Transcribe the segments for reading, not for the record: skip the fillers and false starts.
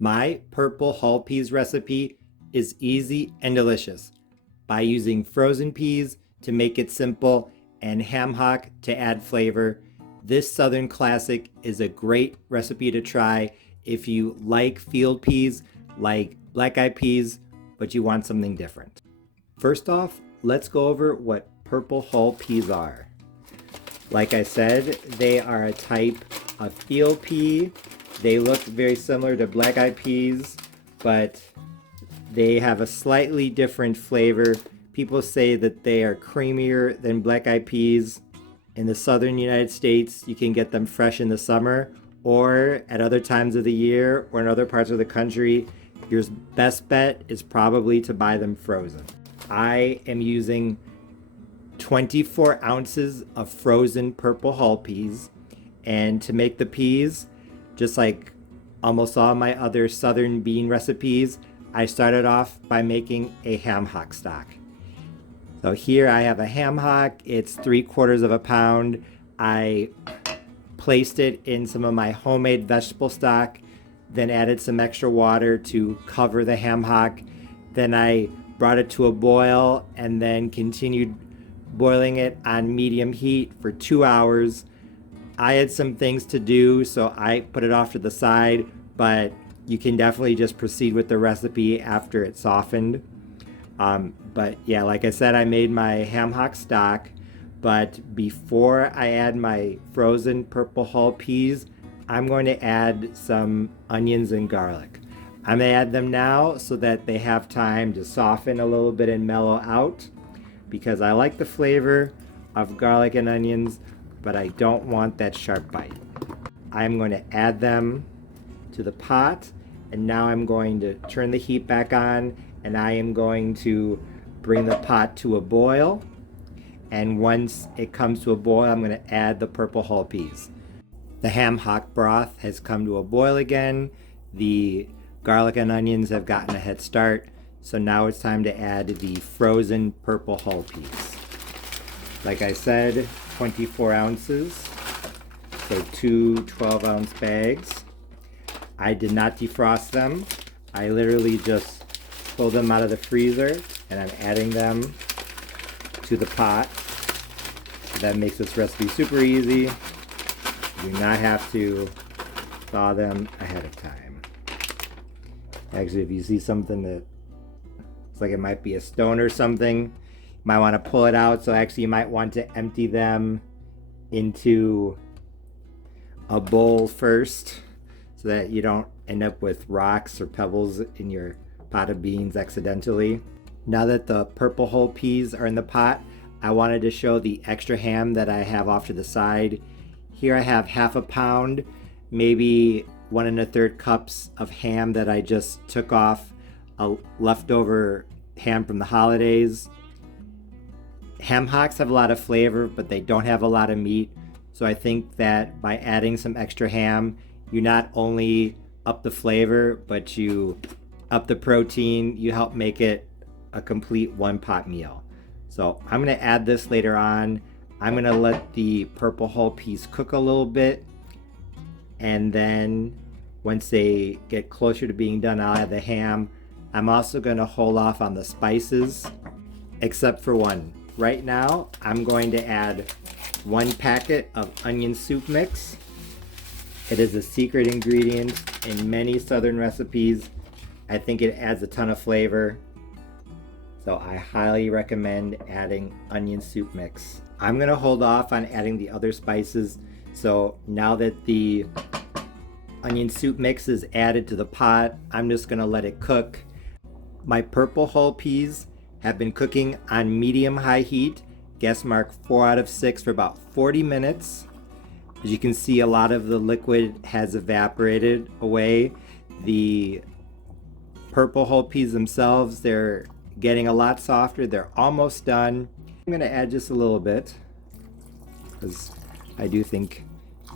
My purple hull peas recipe is easy and delicious by using frozen peas to make it simple and ham hock to add flavor. This Southern classic is a great recipe to try if you like field peas, like black eyed peas, but you want something different. First off, let's go over what purple hull peas are. Like I said, they are a type of field pea. They look very similar to black eyed peas, but they have a slightly different flavor. People say that they are creamier than black eyed peas. In the southern United States, you can get them fresh in the summer or at other times of the year or in other parts of the country. Your best bet is probably to buy them frozen. I am using 24 ounces of frozen purple hull peas, and to make the peas, just like almost all my other southern bean recipes, I started off by making a ham hock stock. So here I have a ham hock. It's 3/4 of a pound. I placed it in some of my homemade vegetable stock, then added some extra water to cover the ham hock. Then I brought it to a boil and then continued boiling it on medium heat for 2 hours. I had some things to do, so I put it off to the side, but you can definitely just proceed with the recipe after it's softened. But yeah, like I said, I made my ham hock stock, but before I add my frozen purple hull peas, I'm going to add some onions and garlic. I'm going to add them now so that they have time to soften a little bit and mellow out, because I like the flavor of garlic and onions, but I don't want that sharp bite. I'm going to add them to the pot, and now I'm going to turn the heat back on, and I am going to bring the pot to a boil. And once it comes to a boil, I'm going to add the purple hull peas. The ham hock broth has come to a boil again. The garlic and onions have gotten a head start. So now it's time to add the frozen purple hull peas. Like I said, 24 ounces, so 2 12-ounce bags. I did not defrost them. I literally just pulled them out of the freezer and I'm adding them to the pot. That makes this recipe super easy. You do not have to thaw them ahead of time. Actually, if you see something that looks like it might be a stone or something, you might want to pull it out. So actually you might want to empty them into a bowl first so that you don't end up with rocks or pebbles in your pot of beans accidentally. Now that the purple hull peas are in the pot, I wanted to show the extra ham that I have off to the side. Here I have half a pound, maybe 1 1/3 cups of ham that I just took off a leftover ham from the holidays. Ham hocks have a lot of flavor, but they don't have a lot of meat. So I think that by adding some extra ham, you not only up the flavor, but you up the protein. You help make it a complete one pot meal. So I'm going to add this later on. I'm going to let the purple hull peas cook a little bit. And then once they get closer to being done, I'll add the ham. I'm also going to hold off on the spices, except for one. Right now, I'm going to add 1 packet of onion soup mix. It is a secret ingredient in many southern recipes. I think it adds a ton of flavor. So I highly recommend adding onion soup mix. I'm going to hold off on adding the other spices. So now that the onion soup mix is added to the pot, I'm just going to let it cook. My purple hull peas have been cooking on medium-high heat, guess mark 4 out of 6, for about 40 minutes. As you can see, a lot of the liquid has evaporated away. The purple hull peas themselves, they're getting a lot softer. They're almost done. I'm going to add just a little bit because I do think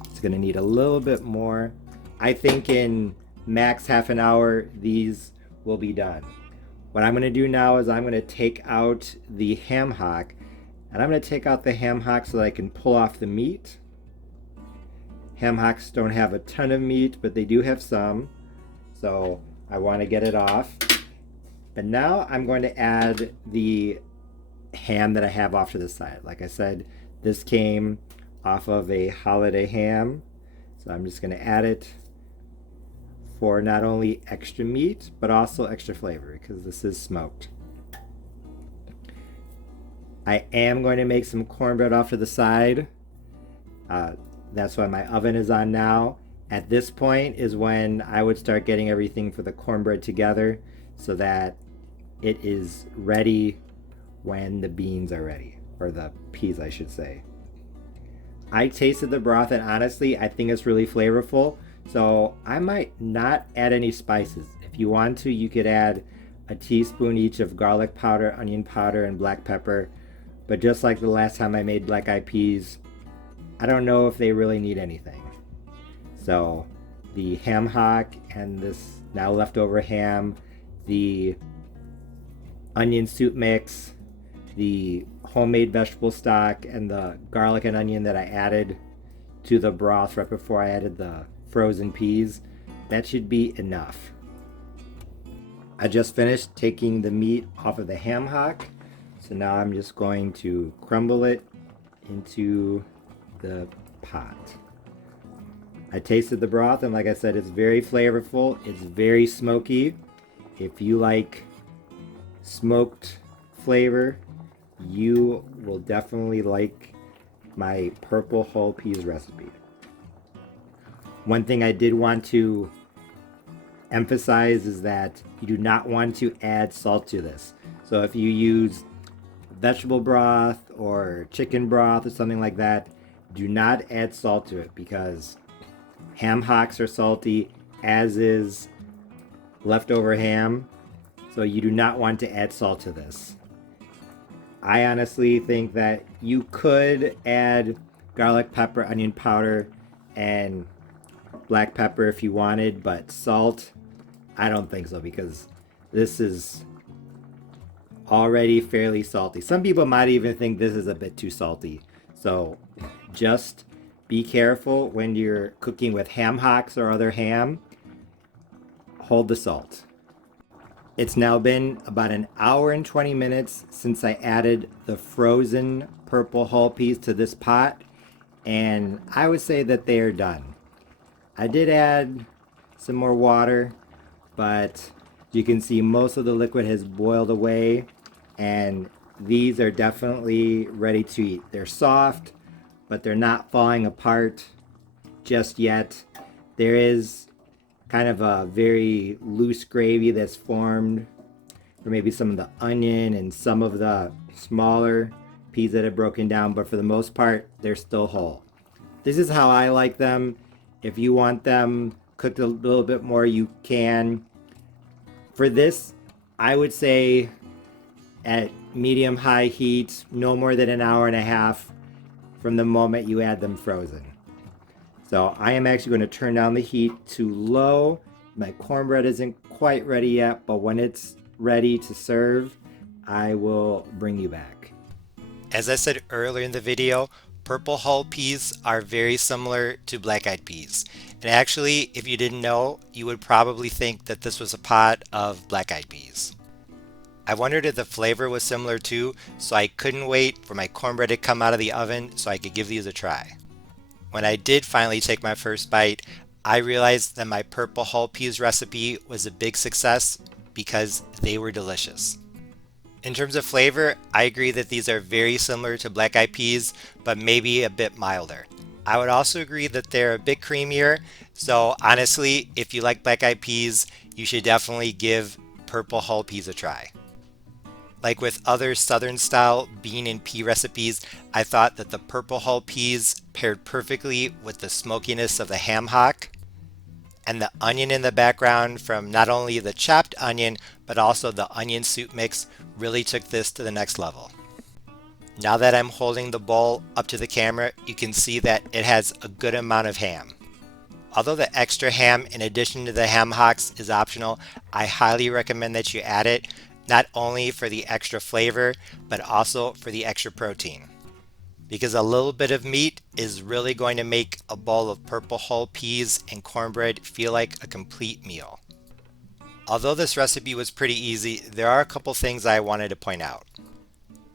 it's going to need a little bit more. I think in max half an hour, these will be done. What I'm going to do now is I'm going to take out the ham hock, and I'm going to take out the ham hock so that I can pull off the meat. Ham hocks don't have a ton of meat, but they do have some. so I want to get it off. But now I'm going to add the ham that I have off to the side. Like I said, this came off of a holiday ham, so I'm just going to add it for not only extra meat but also extra flavor because this is smoked. I am going to make some cornbread off to the side. That's why my oven is on now. At this point is when I would start getting everything for the cornbread together so that it is ready when the beans are ready, or the peas I should say. I tasted the broth and honestly I think it's really flavorful, so I might not add any spices. If you want to, you could add a teaspoon each of garlic powder, onion powder, and black pepper. But just like the last time I made black eyed peas, I don't know if they really need anything. So the ham hock and this now leftover ham, the onion soup mix, the homemade vegetable stock, and the garlic and onion that I added to the broth right before I added the frozen peas, that should be enough. I just finished taking the meat off of the ham hock, so now I'm just going to crumble it into the pot. I tasted the broth and like I said, it's very flavorful, it's very smoky. If you like smoked flavor, you will definitely like my purple whole peas recipe. One thing I did want to emphasize is that you do not want to add salt to this. So if you use vegetable broth or chicken broth or something like that, do not add salt to it because ham hocks are salty, as is leftover ham. So you do not want to add salt to this. I honestly think that you could add garlic pepper, onion powder, and black pepper if you wanted, but salt, I don't think so because this is already fairly salty. Some people might even think this is a bit too salty. So just be careful when you're cooking with ham hocks or other ham. Hold the salt. It's now been about an hour and 20 minutes since I added the frozen purple whole peas to this pot, and I would say that they are done. I did add some more water, but you can see most of the liquid has boiled away, and these are definitely ready to eat. They're soft, but they're not falling apart just yet. There is kind of a very loose gravy that's formed from maybe some of the onion and some of the smaller peas that have broken down, but for the most part, they're still whole. This is how I like them. If you want them cooked a little bit more, you can. For this, I would say at medium-high heat, no more than an hour and a half from the moment you add them frozen. So I am actually going to turn down the heat to low. My cornbread isn't quite ready yet, but when it's ready to serve, I will bring you back. As I said earlier in the video, purple hull peas are very similar to black-eyed peas. And actually, if you didn't know, you would probably think that this was a pot of black-eyed peas. I wondered if the flavor was similar too, so I couldn't wait for my cornbread to come out of the oven so I could give these a try. When I did finally take my first bite, I realized that my purple hull peas recipe was a big success because they were delicious. In terms of flavor, I agree that these are very similar to black-eyed peas, but maybe a bit milder. I would also agree that they're a bit creamier, so honestly, if you like black-eyed peas, you should definitely give purple hull peas a try. Like with other southern style bean and pea recipes, I thought that the purple hull peas paired perfectly with the smokiness of the ham hock, and the onion in the background from not only the chopped onion but also the onion soup mix really took this to the next level. Now that I'm holding the bowl up to the camera, you can see that it has a good amount of ham. Although the extra ham in addition to the ham hocks is optional, I highly recommend that you add it, not only for the extra flavor but also for the extra protein. Because a little bit of meat is really going to make a bowl of purple hull peas and cornbread feel like a complete meal. Although this recipe was pretty easy, there are a couple things I wanted to point out.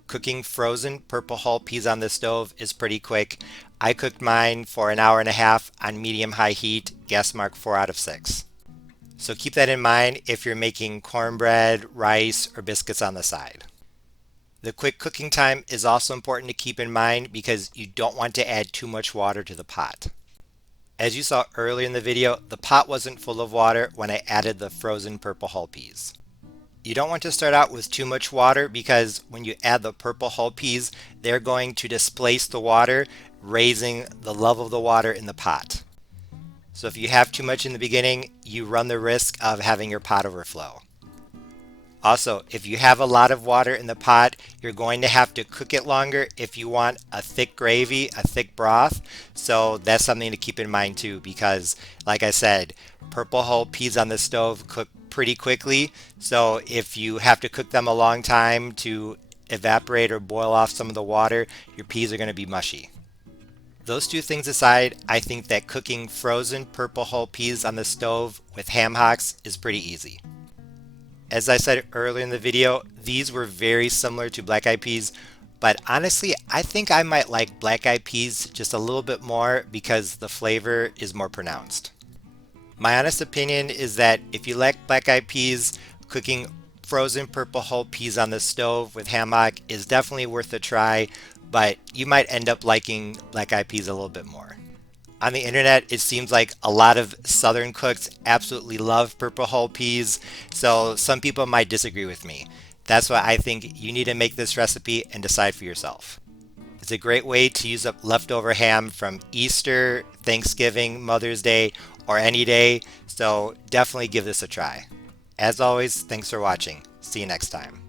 Cooking frozen purple hull peas on the stove is pretty quick. I cooked mine for an hour and a half on medium-high heat, gas mark 4 out of 6. So keep that in mind if you're making cornbread, rice, or biscuits on the side. The quick cooking time is also important to keep in mind because you don't want to add too much water to the pot. As you saw earlier in the video, the pot wasn't full of water when I added the frozen purple hull peas. You don't want to start out with too much water because when you add the purple hull peas, they're going to displace the water, raising the level of the water in the pot. So if you have too much in the beginning, you run the risk of having your pot overflow. Also, if you have a lot of water in the pot, you're going to have to cook it longer if you want a thick gravy, a thick broth. So that's something to keep in mind too, because like I said, purple hull peas on the stove cook pretty quickly. So if you have to cook them a long time to evaporate or boil off some of the water, your peas are going to be mushy. Those two things aside, I think that cooking frozen purple hull peas on the stove with ham hocks is pretty easy. As I said earlier in the video, these were very similar to black eyed peas, but honestly, I think I might like black eyed peas just a little bit more because the flavor is more pronounced. My honest opinion is that if you like black eyed peas, cooking frozen purple hull peas on the stove with ham hock is definitely worth a try, but you might end up liking black eyed peas a little bit more. On the internet, it seems like a lot of Southern cooks absolutely love purple hull peas, so some people might disagree with me. That's why I think you need to make this recipe and decide for yourself. It's a great way to use up leftover ham from Easter, Thanksgiving, Mother's Day, or any day, so definitely give this a try. As always, thanks for watching. See you next time.